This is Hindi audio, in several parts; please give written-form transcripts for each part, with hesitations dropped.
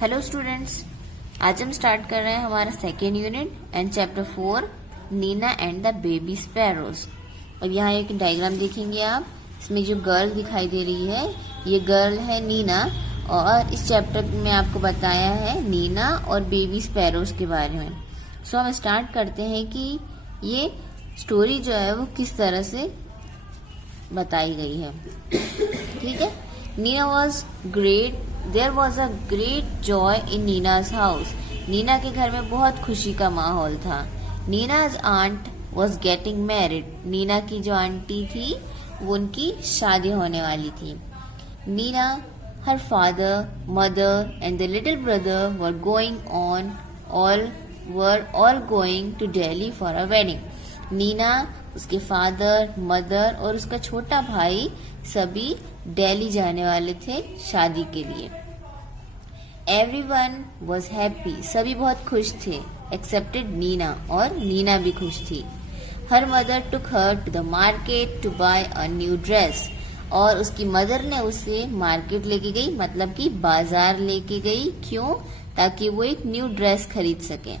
हेलो स्टूडेंट्स, आज हम स्टार्ट कर रहे हैं हमारा second unit and chapter 4 Nina and the baby sparrows. अब यहाँ एक डायग्राम देखेंगे आप। इसमें जो गर्ल दिखाई दे रही है ये गर्ल है नीना, और इस चैप्टर में आपको बताया है नीना और बेबी स्पैरोज के बारे में। सो हम स्टार्ट करते हैं कि ये स्टोरी जो है वो किस तरह से बताई गई है। ठीक है। Nina was great there was a great joy in Nina's house. Nina के घर में बहुत खुशी का माहौल था। Nina's aunt was getting married. Nina की जो आंटी थी वो उनकी शादी होने वाली थी। Nina, her father, mother and the little brother were all going to Delhi for a wedding. Nina, उसके फादर, मदर और उसका छोटा भाई सभी दिल्ली जाने वाले थे शादी के लिए। Everyone was happy, सभी बहुत खुश थे, एक्सेप्टेड नीना, और नीना भी खुश थी। Her mother took her to the market to buy a new dress, और उसकी मदर ने उसे मार्केट लेके गई, मतलब कि बाजार लेके गई। क्यों? ताकि वो एक न्यू ड्रेस खरीद सके।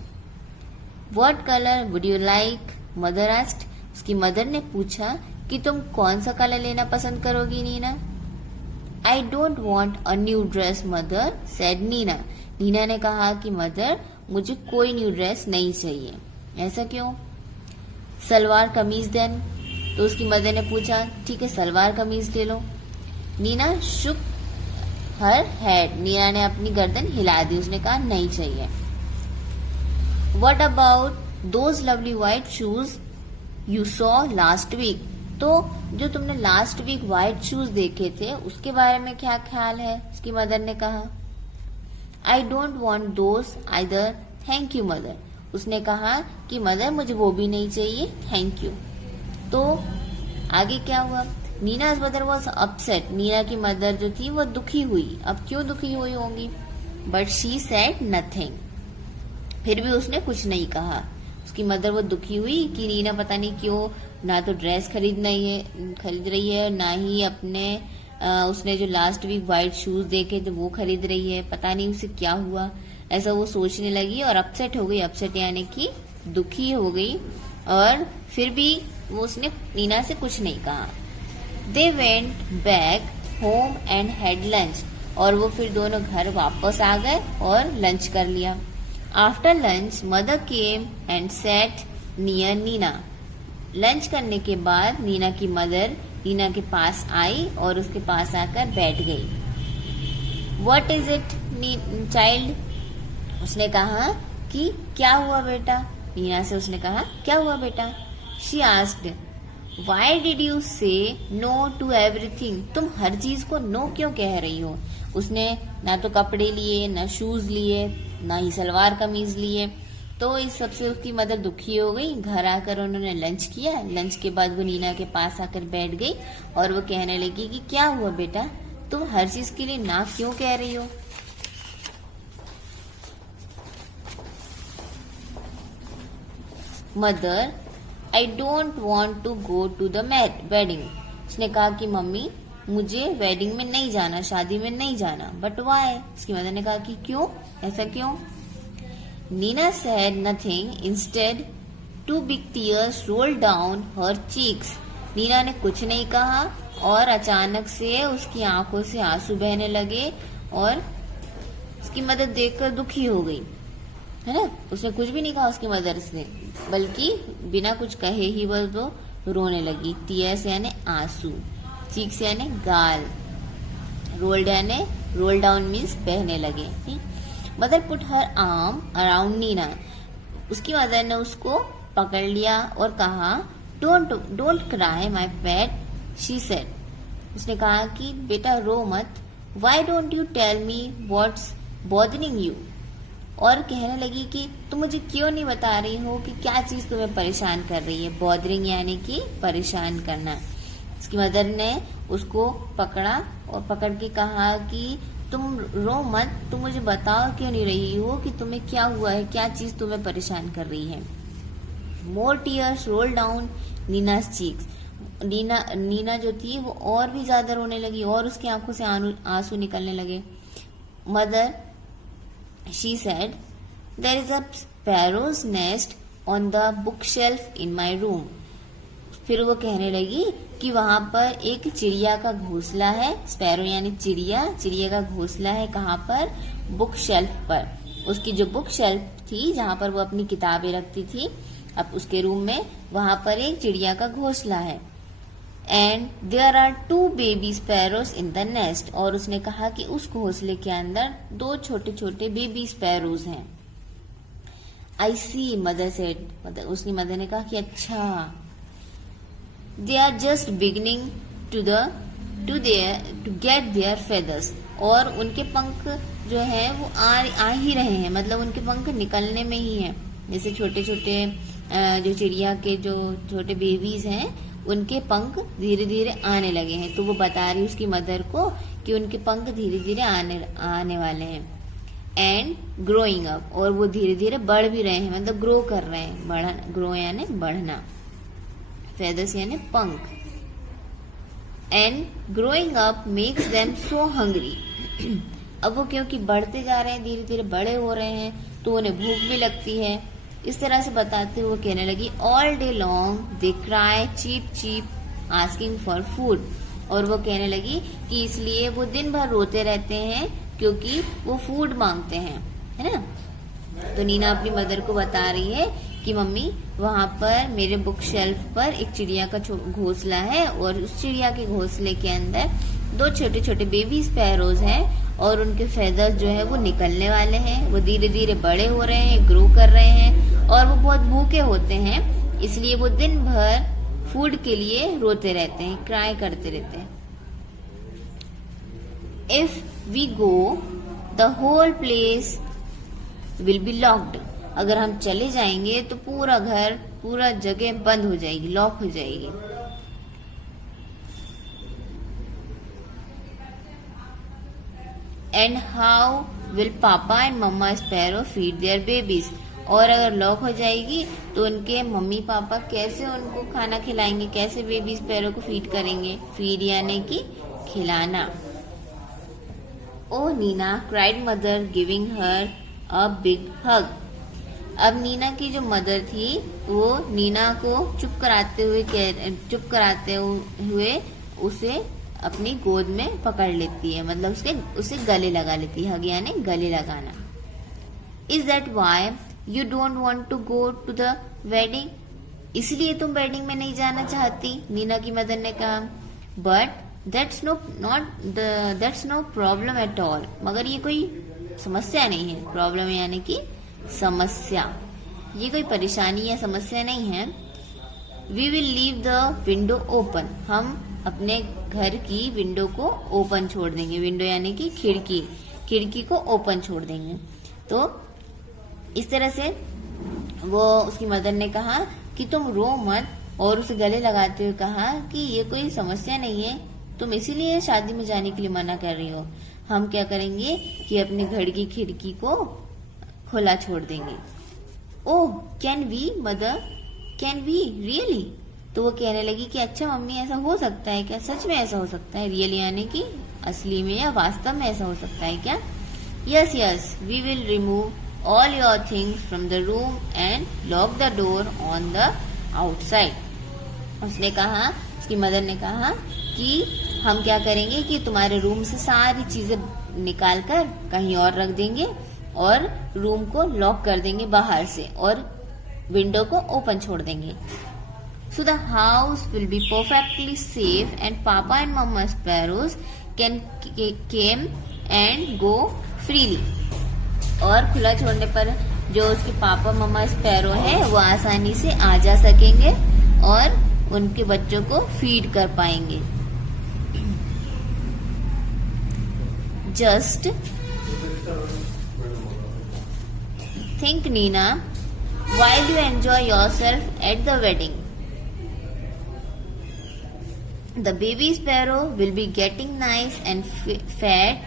What color would you like? Mother asked, उसकी मदर ने पूछा कि तुम कौन सा कलर लेना पसंद करोगी Neena. I don't want a new dress, mother said Neena. Neena ने कहा कि मदर, मुझे कोई न्यू ड्रेस नहीं चाहिए। ऐसा क्यों? सलवार कमीज देन। तो उसकी मदर ने पूछा, ठीक है सलवार कमीज ले लो। Neena shook her head, Neena ने अपनी गर्दन हिला दी, उसने कहा नहीं चाहिए। What about those lovely white shoes you saw last week? तो जो तुमने लास्ट वीक व्हाइट शूज देखे थे उसके बारे में क्या ख्याल है? उसकी मदर ने कहा। आई don't want those either, thank you mother. उसने कहा कि मदर मुझे वो भी नहीं चाहिए, थैंक यू। तो आगे क्या हुआ? नीना's मदर वॉज अपसेट। नीना की मदर जो थी वो दुखी हुई। अब क्यों दुखी हुई होंगी? बट शी सेड नथिंग, फिर भी उसने कुछ नहीं कहा। उसकी मदर वो दुखी हुई कि नीना पता नहीं क्यों ना तो ड्रेस खरीद रही है, ना ही अपने उसने जो लास्ट वीक व्हाइट शूज देखे थे वो खरीद रही है। पता नहीं उसे क्या हुआ, ऐसा वो सोचने लगी और अपसेट हो गई। अपसेट यानी कि दुखी हो गई, और फिर भी वो उसने नीना से कुछ नहीं कहा। They went back home and had lunch, और वो फिर दोनों घर वापस आ गए और लंच कर लिया। After lunch mother came and sat near Nina. Lunch करने के बाद नीना की मदर नीना के पास आई और उसके पास आकर बैठ गई। What is it, child? उसने कहा कि क्या हुआ बेटा? नीना से उसने कहा क्या हुआ बेटा? She asked, Why did you say no to everything? तुम हर चीज को नो क्यों कह रही हो? उसने ना तो कपड़े लिए, ना शूज लिए, ना ही सलवार कमीज लिए। तो इस सबसे उसकी मदर दुखी हो गई। घर आकर उन्होंने लंच किया। लंच के बाद वो नीना के पास आकर बैठ गई और वो कहने लगी कि क्या हुआ बेटा, तुम हर चीज के लिए ना क्यों कह रही हो? Mother, I don't want to go to the wedding. उसने कहा कि मम्मी मुझे वेडिंग में नहीं जाना, शादी में नहीं जाना। But why? उसकी मदर ने कहा कि क्यों, ऐसा क्यों? Nina said nothing. Instead, two big tears rolled down her cheeks. Neena ने कुछ नहीं कहा और अचानक से उसकी आंखों से आंसू बहने लगे, और उसकी मदर देखकर दुखी हो गई, है ना। उसने कुछ भी नहीं कहा उसकी मदर से, बल्कि बिना कुछ कहे ही बस वो रोने लगी। टीयर्स यानी आंसू, चीक्स यानी गाल, रोल डाउन मीन्स बहने लगे। Mother put her arm around Nina. उसकी मदर ने उसको पकड़ लिया और कहा don't cry my pet, she said. उसने कहा कि बेटा रो मत। Why don't you tell me what's bothering you? और कहने लगी कि तुम मुझे क्यों नहीं बता रही हो कि क्या चीज तुम्हें परेशान कर रही है। बॉदरिंग यानी कि परेशान करना। उसकी मदर ने उसको पकड़ा और पकड़ के कहा कि तुम रो मत, तुम मुझे बताओ क्यों नहीं रही हो कि तुम्हें क्या हुआ है, क्या चीज तुम्हें परेशान कर रही है। More tears roll down Nina's cheeks. Nina जो थी वो और भी ज्यादा रोने लगी और उसकी आंखों से आंसू निकलने लगे। Mother She said, "There is a sparrow's nest on the bookshelf in my room." फिर वो कहने लगी कि वहां पर एक चिड़िया का घोंसला है। स्पैरो यानी चिड़िया, चिड़िया का घोंसला है। कहाँ पर? बुक शेल्फ पर। उसकी जो बुक शेल्फ थी जहां पर वो अपनी किताबें रखती थी, अब उसके रूम में, वहां पर एक चिड़िया का घोंसला है। And there are 2 baby sparrows in the nest. और उसने कहा कि उस घोंसले के अंदर 2 छोटे छोटे बेबी स्पैरोज हैं। I see, mother said. उसकी मदर ने कहा कि अच्छा, they are just beginning to get their feathers. और उनके पंख जो है वो आ ही रहे हैं, मतलब उनके पंख निकलने में ही हैं। जैसे छोटे छोटे जो चिड़िया के जो छोटे बेबीज हैं, उनके पंख धीरे धीरे आने लगे हैं। तो वो बता रही उसकी मदर को कि उनके पंख धीरे धीरे आने वाले हैं। एंड ग्रोइंग अप, और वो धीरे धीरे बढ़ भी रहे हैं, मतलब ग्रो कर रहे हैं। ग्रो यानी बढ़ना, फेदर्स यानी पंख। And growing up makes them so hungry. अब वो क्योंकि बढ़ते जा रहे हैं, धीरे धीरे बड़े हो रहे हैं, तो उन्हें भूख भी लगती है। इस तरह से बताते हुए कहने लगी, all day long they cry cheep cheep asking for food. और वो कहने लगी कि इसलिए वो दिन भर रोते रहते हैं क्योंकि वो फूड मांगते हैं, है ना। तो नीना अपनी मदर को बता रही है कि मम्मी, वहां पर मेरे बुक शेल्फ पर एक चिड़िया का घोंसला है, और उस चिड़िया के घोंसले के अंदर 2 छोटे छोटे बेबी स्पैरोज हैं, और उनके फेदर्स जो है वो निकलने वाले हैं। वो धीरे धीरे बड़े हो रहे हैं, ग्रो कर रहे हैं, और वो बहुत भूखे होते हैं, इसलिए वो दिन भर फूड के लिए रोते रहते हैं, क्राई करते रहते हैं। If we go the whole place will be locked. अगर हम चले जाएंगे तो पूरा घर, पूरा जगह बंद हो जाएगी, लॉक हो जाएगी। And how will papa and mamma sparrow feed their babies. और अगर लॉक हो जाएगी तो उनके मम्मी पापा कैसे उनको खाना खिलाएंगे, कैसे बेबी स्पैरो को फीड करेंगे? फीड यानी कि खिलाना। Oh Nina, cried mother giving her a big hug. अब नीना की जो मदर थी वो नीना को चुप कराते हुए उसे अपनी गोद में पकड़ लेती है, मतलब उसे गले लगा लेती है। हग यानी गले लगाना। Is that why you don't want to go to the wedding? इसलिए तुम वेडिंग में नहीं जाना चाहती? नीना की मदर ने कहा। But that's no problem at all. मगर ये कोई समस्या नहीं है। प्रॉब्लम यानी कि समस्या, ये कोई परेशानी या समस्या नहीं है। We will leave the window open. हम अपने घर की विंडो को ओपन छोड़ देंगे। विंडो यानी कि खिड़की को ओपन छोड़ देंगे। तो इस तरह से वो उसकी मदर ने कहा कि तुम रो मत, और उसे गले लगाते हुए कहा कि ये कोई समस्या नहीं है, तुम इसीलिए शादी में जाने के लिए मना कर रही हो। हम क्या करेंगे कि अपने घर की खिड़की को खुला छोड़ देंगे। Oh, can we mother, can we really? तो वो कहने लगी कि अच्छा मम्मी, ऐसा हो सकता है क्या? सच में ऐसा हो सकता है? रियली यानी कि असली में या वास्तव में ऐसा हो सकता है क्या? Yes yes, we will remove all your things from the room and lock the door on the outside. उसने कहा, उसकी मदर ने कहा कि हम क्या करेंगे कि तुम्हारे रूम से सारी चीजें निकाल कर कहीं और रख देंगे, और रूम को लॉक कर देंगे बाहर से, और विंडो को ओपन छोड़ देंगे। So the house will be perfectly safe and papa and mama sparrows can came and go freely. और खुला छोड़ने पर जो उसके पापा मम्मा स्पैरो है वो आसानी से आ जा सकेंगे और उनके बच्चों को फीड कर पाएंगे। Just think, Nina, while you enjoy yourself at the wedding, the baby sparrow will be getting nice and fat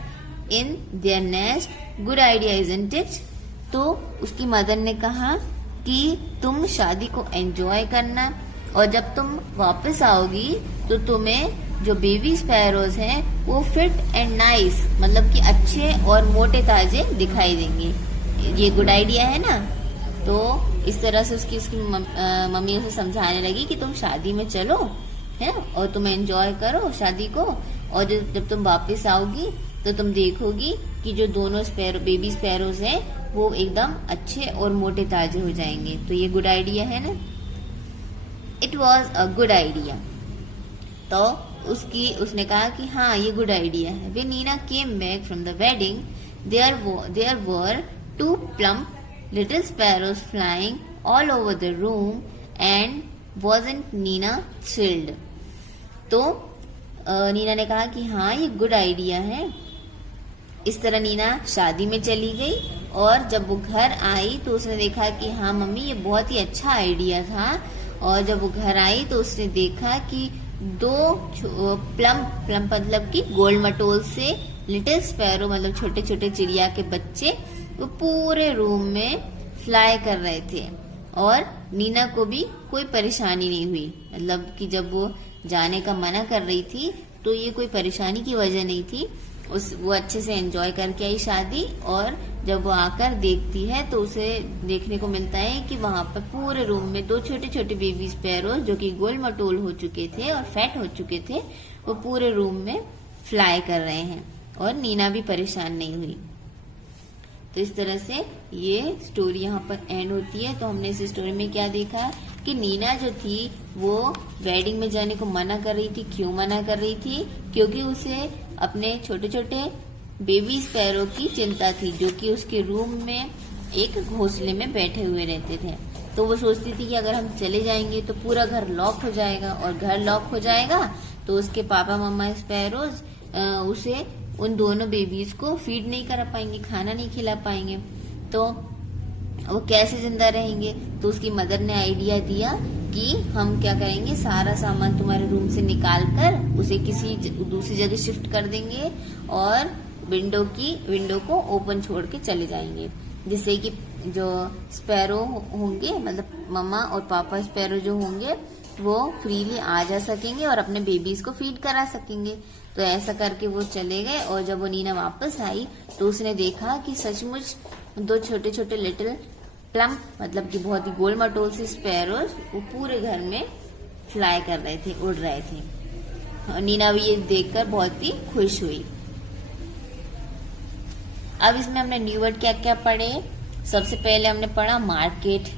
in their nest. Good idea, isn't it? तो उसकी मदर ने कहा कि तुम शादी को एंजॉय करना, और जब तुम वापस आओगी तो तुम्हें जो बेबी स्पैरोज हैं वो फिट एंड नाइस, मतलब कि अच्छे और मोटे ताजे दिखाई देंगे। ये गुड आइडिया है ना। तो इस तरह से उसकी मम्मी उसे समझाने लगी कि तुम शादी में चलो है और तुम एंजॉय करो शादी को, और जब तुम वापस आओगी तो तुम देखोगी कि जो दोनों बेबी स्पैरोज हैं वो एकदम अच्छे और मोटे ताजे हो जाएंगे। तो ये गुड आइडिया है ना। It was a good idea. तो उसने कहा कि हाँ ये गुड आइडिया है। When Nina came back from the wedding, there were 2 plump little sparrows flying all over the room, and wasn't Nina thrilled? तो नीना ने कहा कि हाँ ये गुड आइडिया है। इस तरह नीना शादी में चली गई और जब वो घर आई तो उसने देखा कि हाँ मम्मी ये बहुत ही अच्छा आइडिया था। और जब वो घर आई तो उसने देखा कि 2 प्लम्प मतलब कि गोल मटोल से लिटिल स्पैरो मतलब छोटे छोटे चिड़िया के बच्चे वो पूरे रूम में फ्लाई कर रहे थे, और नीना को भी कोई परेशानी नहीं हुई। मतलब कि जब वो जाने का मना कर रही थी तो ये कोई परेशानी की वजह नहीं थी। वो अच्छे से एंजॉय करके आई शादी, और जब वो आकर देखती है तो उसे देखने को मिलता है कि वहां पर पूरे रूम में 2 छोटे छोटे बेबी स्पैरो जो कि गोल मटोल हो चुके थे और फैट हो चुके थे, वो पूरे रूम में फ्लाई कर रहे हैं, और नीना भी परेशान नहीं हुई। तो इस तरह से ये स्टोरी यहाँ पर एंड होती है। तो हमने इस स्टोरी में क्या देखा कि नीना जो थी वो वेडिंग में जाने को मना कर रही थी। क्यों मना कर रही थी? क्योंकि उसे अपने छोटे छोटे बेबी स्पैरो की चिंता थी जो कि उसके रूम में एक घोंसले में बैठे हुए रहते थे। तो वो सोचती थी कि अगर हम चले जाएंगे तो पूरा घर लॉक हो जाएगा, और घर लॉक हो जाएगा तो उसके पापा मम्मा स्पैरोज उसे उन दोनों बेबीज को फीड नहीं कर पाएंगे, खाना नहीं खिला पाएंगे, तो वो कैसे जिंदा रहेंगे। तो उसकी मदर ने आइडिया दिया कि हम क्या करेंगे, सारा सामान तुम्हारे रूम से निकाल कर उसे किसी दूसरी जगह शिफ्ट कर देंगे और विंडो को ओपन छोड़ के चले जाएंगे, जिससे कि जो स्पैरो होंगे मतलब मम्मा और पापा स्पैरो जो होंगे वो फ्रीली आ जा सकेंगे और अपने बेबीज को फीड करा सकेंगे। तो ऐसा करके वो चले गए, और जब वो नीना वापस आई तो उसने देखा कि सचमुच 2 छोटे छोटे लिटिल प्लम्प मतलब कि बहुत ही गोल मटोल से स्पैरोज वो पूरे घर में फ्लाई कर रहे थे, उड़ रहे थे, और नीना भी ये देखकर बहुत ही खुश हुई। अब इसमें हमने न्यू वर्ड क्या क्या पढ़े। सबसे पहले हमने पढ़ा मार्केट।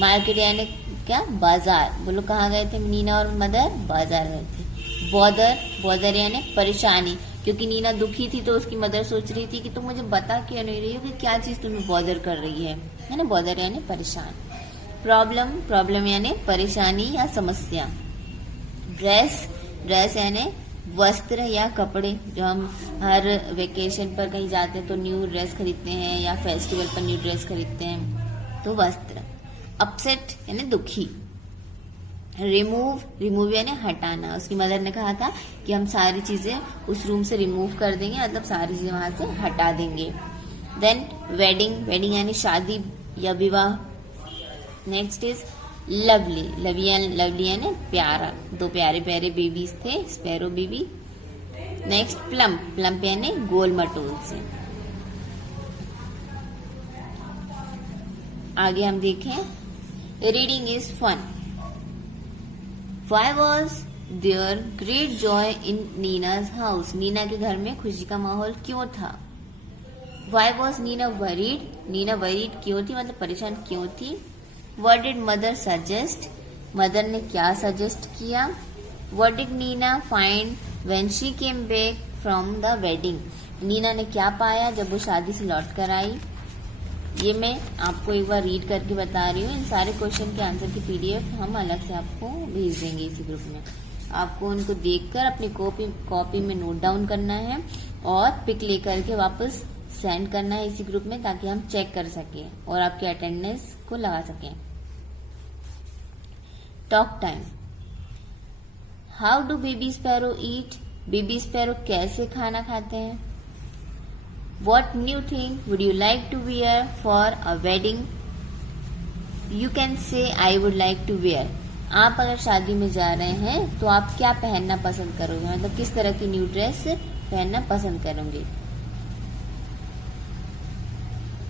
मार्केट यानी क्या? बाजार। बोलो कहाँ गए थे नीना और मदर? बाजार गए थे। बॉदर यानी परेशानी, क्योंकि नीना दुखी थी तो उसकी मदर सोच रही थी कि तुम मुझे बता क्यों नहीं रही हो कि क्या चीज तुम्हें बॉदर कर रही है ना। बॉदर यानी परेशान। प्रॉब्लम यानी परेशानी या समस्या। ड्रेस यानी वस्त्र या कपड़े, जो हम हर वेकेशन पर कहीं जाते हैं तो न्यू ड्रेस खरीदते हैं या फेस्टिवल पर न्यू ड्रेस खरीदते हैं, तो वस्त्र। अपसेट यानी दुखी। रिमूव यानी हटाना। उसकी मदर ने कहा था कि हम सारी चीजें उस रूम से रिमूव कर देंगे, मतलब सारी चीजें वहां से हटा देंगे। देन वेडिंग यानी शादी या विवाह। नेक्स्ट इज लवली यानी प्यारा। 2 प्यारे प्यारे बेबीज थे, स्पैरो बेबी। नेक्स्ट प्लम्प यानी गोल मटोल से। आगे हम देखें, reading is fun. Why was there great joy in Nina's house? Nina के घर में खुशी का माहौल क्यों था? Why was Nina worried? Neena worried क्यों थी, मतलब परेशान क्यों थी? What did mother suggest? Mother ने क्या सजेस्ट किया? What did Nina find when she came back from the wedding? Neena ने क्या पाया जब वो शादी से लौट कर आई? ये मैं आपको एक बार रीड करके बता रही हूँ। इन सारे क्वेश्चन के आंसर की पीडीएफ हम अलग से आपको भेज देंगे इसी ग्रुप में। आपको उनको देखकर अपनी कॉपी में नोट डाउन करना है और पिक लेकर के वापस सेंड करना है इसी ग्रुप में, ताकि हम चेक कर सके और आपके अटेंडेंस को लगा सकें। Talk time. How do baby sparrow eat? Baby sparrow कैसे खाना खाते हैं? What new thing would you like to wear for a wedding? You can say I would like to wear. आप अगर शादी में जा रहे हैं तो आप क्या पहनना पसंद करोगे, मतलब किस तरह की न्यू ड्रेस पहनना पसंद करोगे।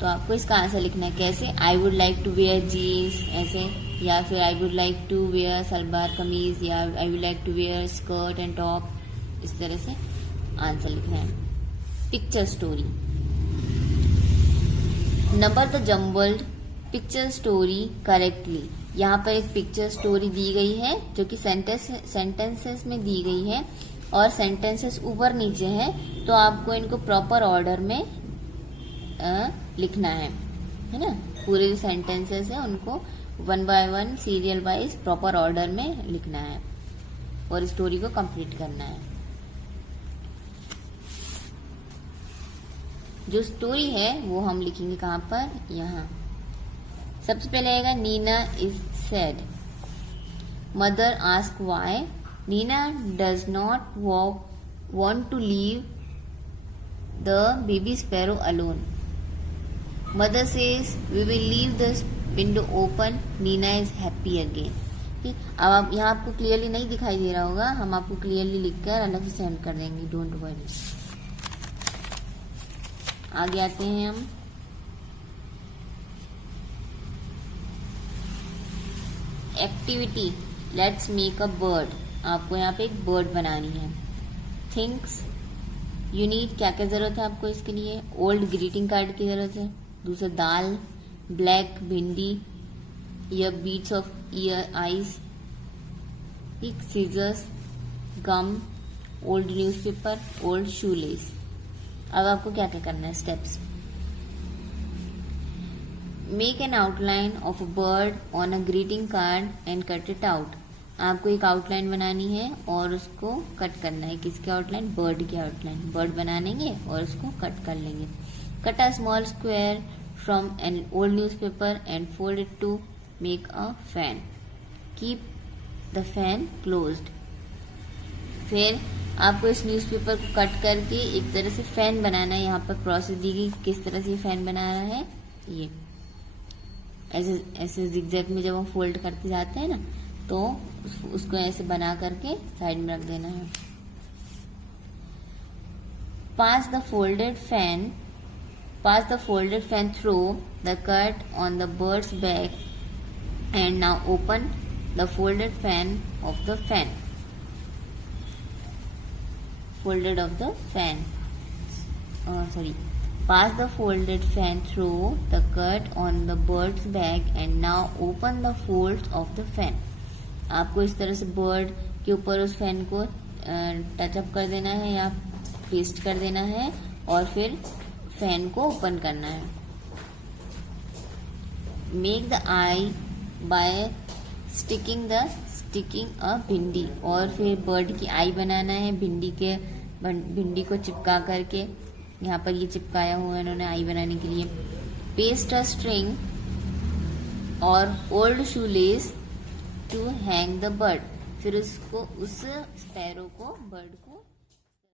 तो आपको इसका आंसर लिखना है कैसे, I would like to wear jeans ऐसे, या फिर I would like to wear salwar kameez, या I would like to wear skirt and top, इस तरह से आंसर लिखना है। Picture story, number the jumbled picture story correctly. यहाँ पर एक पिक्चर स्टोरी दी गई है जो कि सेंटेंसेस में दी गई है और सेंटेंसेस ऊपर नीचे है, तो आपको इनको प्रॉपर ऑर्डर में लिखना है ना। पूरे जो सेंटेंसेस है उनको 1 by 1 serial wise proper order में लिखना है और स्टोरी को कंप्लीट करना है। जो स्टोरी है वो हम लिखेंगे कहाँ पर, यहाँ। सबसे पहले आएगा Nina is sad. Mother ask why. Nina does not want to leave the baby sparrow alone. Mother says we will leave the window open. Nina is happy again. ठीक, अब आप यहाँ आपको क्लियरली नहीं दिखाई दे रहा होगा, हम आपको क्लियरली लिखकर अलग से सेंड कर देंगे, डोंट वरी। आगे आते हैं हम। Activity, let's make a bird. आपको यहाँ पे एक बर्ड बनानी है। थिंग्स यू नीड, क्या क्या जरूरत है आपको इसके लिए, ओल्ड ग्रीटिंग कार्ड की जरूरत है, दूसरा दाल, ब्लैक भिंडी, ear beats of ear eyes, एक scissors, gum, old newspaper, old shoelace. अब आपको क्या क्या करना है steps. Make an outline of a bird on a greeting card and cut it out. आपको एक आउटलाइन बनानी है और उसको कट करना है। किसकी आउटलाइन, बर्ड की आउटलाइन। बर्ड बना लेंगे और उसको कट कर लेंगे। Cut a small square from an old newspaper and fold it to make a fan. Keep the fan closed. फिर आपको इस न्यूज़पेपर को कट करके एक तरह से फैन बनाना है। यहाँ पर प्रोसेस दी गई किस तरह से फैन बना रहा है, ये ऐसे ऐसे जिगजैग में जब हम फोल्ड करते जाते हैं ना, तो उसको ऐसे बना करके साइड में रख देना है। Pass the folded fan through the cut on the bird's back and now open the folded fan of the fan. Folded of the fan. Pass the folded fan through the cut on the bird's back and now open the folds of the fan. आपको इस तरह से बर्ड के ऊपर उस फैन को टचअप कर देना है या पेस्ट कर देना है और फिर फैन को ओपन करना है। Make the eye by sticking a bhindi, और फिर बर्ड की आई बनाना है भिंडी को चिपका करके। यहाँ पर ये चिपकाया हुआ है इन्होंने आई बनाने के लिए। पेस्ट अ स्ट्रिंग और old shoelace to hang the bird. फिर उसको उस स्पैरो को बर्ड को